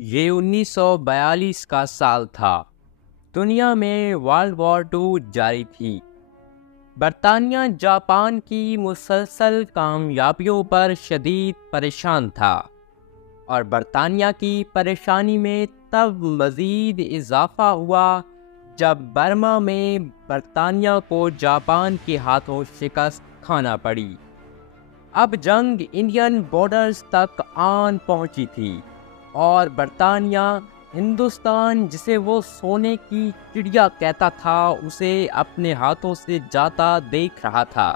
یہ 1942 کا سال تھا۔ دنیا میں ورلڈ وار 2 جاری تھی۔ برطانیہ جاپان کی مسلسل کامیابیوں پر شدید پریشان تھا، اور برطانیہ کی پریشانی میں تب مزید اضافہ ہوا جب برما میں برطانیہ کو جاپان کے ہاتھوں شکست کھانا پڑی۔ اب جنگ انڈین بارڈرز تک آن پہنچی تھی، اور برطانیہ ہندوستان، جسے وہ سونے کی چڑیا کہتا تھا، اسے اپنے ہاتھوں سے جاتا دیکھ رہا تھا،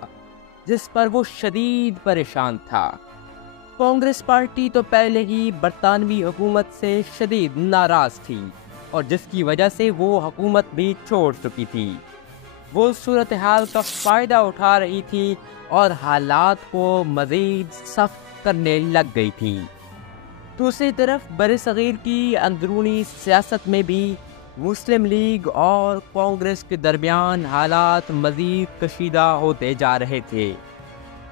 جس پر وہ شدید پریشان تھا۔ کانگریس پارٹی تو پہلے ہی برطانوی حکومت سے شدید ناراض تھی، اور جس کی وجہ سے وہ حکومت بھی چھوڑ چکی تھی۔ وہ صورتحال کا فائدہ اٹھا رہی تھی اور حالات کو مزید سخت کرنے لگ گئی تھی۔ دوسری طرف برصغیر کی اندرونی سیاست میں بھی مسلم لیگ اور کانگریس کے درمیان حالات مزید کشیدہ ہوتے جا رہے تھے۔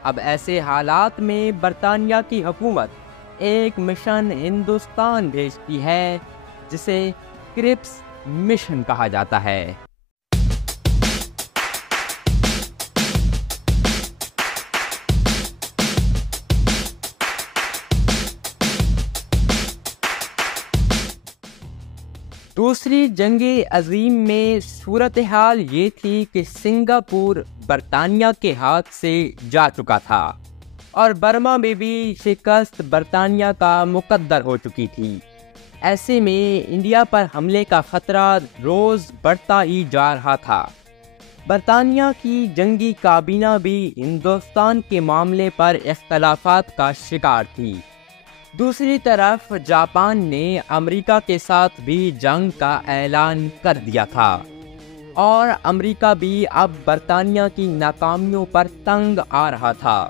اب ایسے حالات میں برطانیہ کی حکومت ایک مشن ہندوستان بھیجتی ہے، جسے کرپس مشن کہا جاتا ہے۔ دوسری جنگ عظیم میں صورتحال یہ تھی کہ سنگاپور برطانیہ کے ہاتھ سے جا چکا تھا، اور برما میں بھی شکست برطانیہ کا مقدر ہو چکی تھی۔ ایسے میں انڈیا پر حملے کا خطرہ روز بڑھتا ہی جا رہا تھا۔ برطانیہ کی جنگی کابینہ بھی ہندوستان کے معاملے پر اختلافات کا شکار تھی۔ دوسری طرف جاپان نے امریکہ کے ساتھ بھی جنگ کا اعلان کر دیا تھا، اور امریکہ بھی اب برطانیہ کی ناکامیوں پر تنگ آ رہا تھا۔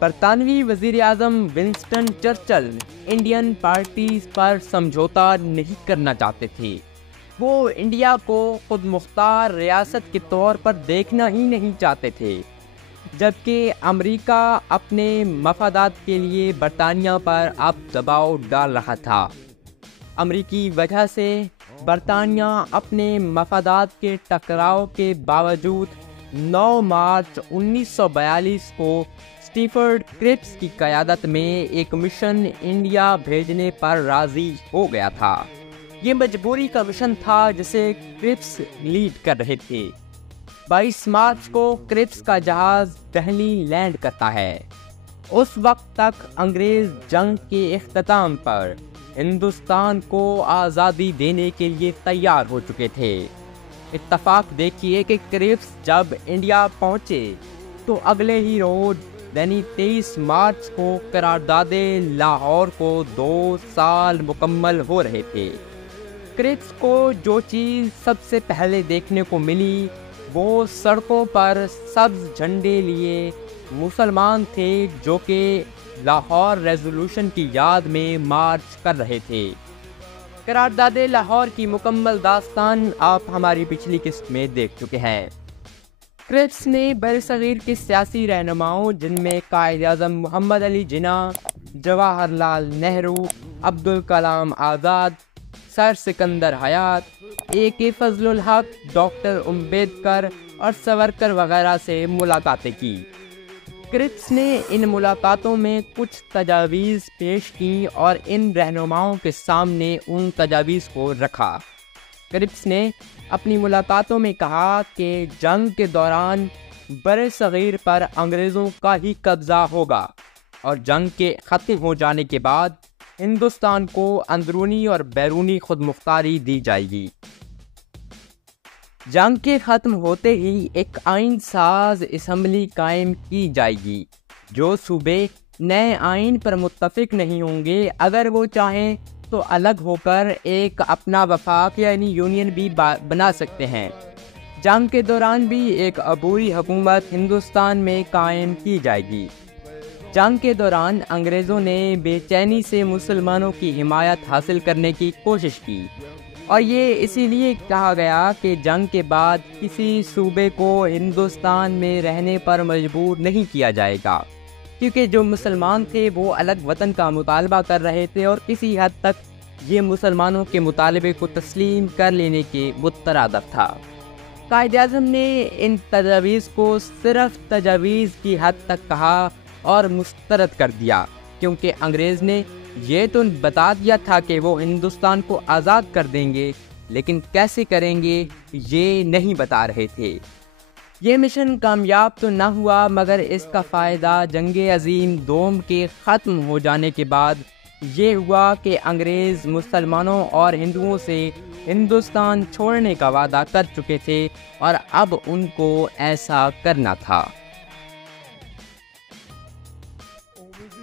برطانوی وزیر اعظم ونسٹن چرچل انڈین پارٹیز پر سمجھوتا نہیں کرنا چاہتے تھے۔ وہ انڈیا کو خود مختار ریاست کے طور پر دیکھنا ہی نہیں چاہتے تھے، جبکہ امریکہ اپنے مفادات کے لیے برطانیہ پر اب دباؤ ڈال رہا تھا۔ امریکی وجہ سے برطانیہ اپنے مفادات کے ٹکراؤ کے باوجود 9 مارچ 1942 کو اسٹیفرڈ کرپس کی قیادت میں ایک مشن انڈیا بھیجنے پر راضی ہو گیا تھا۔ یہ مجبوری کا مشن تھا جسے کرپس لیڈ کر رہے تھے۔ 22 مارچ کو کرپس کا جہاز دہلی لینڈ کرتا ہے۔ اس وقت تک انگریز جنگ کے اختتام پر ہندوستان کو آزادی دینے کے لیے تیار ہو چکے تھے۔ اتفاق دیکھیے کہ کرپس جب انڈیا پہنچے تو اگلے ہی روز یعنی 23 مارچ کو قرارداد لاہور کو 2 سال مکمل ہو رہے تھے۔ کرپس کو جو چیز سب سے پہلے دیکھنے کو ملی وہ سڑکوں پر سبز جھنڈے لیے مسلمان تھے، جو کہ لاہور ریزولوشن کی یاد میں مارچ کر رہے تھے۔ قرارداد لاہور کی مکمل داستان آپ ہماری پچھلی قسط میں دیکھ چکے ہیں۔ کرپس نے برصغیر کے سیاسی رہنماؤں، جن میں قائد اعظم محمد علی جناح، جواہر لال نہرو، عبدالکلام آزاد، سر سکندر حیات، A.K. فضل الحق، ڈاکٹر امبیڈکر اور سورکر وغیرہ سے ملاقاتیں کی۔ کرپس نے ان ملاقاتوں میں کچھ تجاویز پیش کی اور ان رہنماؤں کے سامنے ان تجاویز کو رکھا۔ کرپس نے اپنی ملاقاتوں میں کہا کہ جنگ کے دوران برصغیر پر انگریزوں کا ہی قبضہ ہوگا، اور جنگ کے ختم ہو جانے کے بعد ہندوستان کو اندرونی اور بیرونی خود مختاری دی جائے گی۔ جنگ کے ختم ہوتے ہی ایک آئین ساز اسمبلی قائم کی جائے گی۔ جو صوبے نئے آئین پر متفق نہیں ہوں گے، اگر وہ چاہیں تو الگ ہو کر ایک اپنا وفاق یعنی یونین بھی بنا سکتے ہیں۔ جنگ کے دوران بھی ایک عبوری حکومت ہندوستان میں قائم کی جائے گی۔ جنگ کے دوران انگریزوں نے بے چینی سے مسلمانوں کی حمایت حاصل کرنے کی کوشش کی، اور یہ اسی لیے کہا گیا کہ جنگ کے بعد کسی صوبے کو ہندوستان میں رہنے پر مجبور نہیں کیا جائے گا، کیونکہ جو مسلمان تھے وہ الگ وطن کا مطالبہ کر رہے تھے اور کسی حد تک یہ مسلمانوں کے مطالبے کو تسلیم کر لینے کے مترادف تھا۔ قائد اعظم نے ان تجاویز کو صرف تجاویز کی حد تک کہا اور مسترد کر دیا، کیونکہ انگریز نے یہ تو بتا دیا تھا کہ وہ ہندوستان کو آزاد کر دیں گے، لیکن کیسے کریں گے یہ نہیں بتا رہے تھے۔ یہ مشن کامیاب تو نہ ہوا، مگر اس کا فائدہ جنگ عظیم دوم کے ختم ہو جانے کے بعد یہ ہوا کہ انگریز مسلمانوں اور ہندوؤں سے ہندوستان چھوڑنے کا وعدہ کر چکے تھے اور اب ان کو ایسا کرنا تھا۔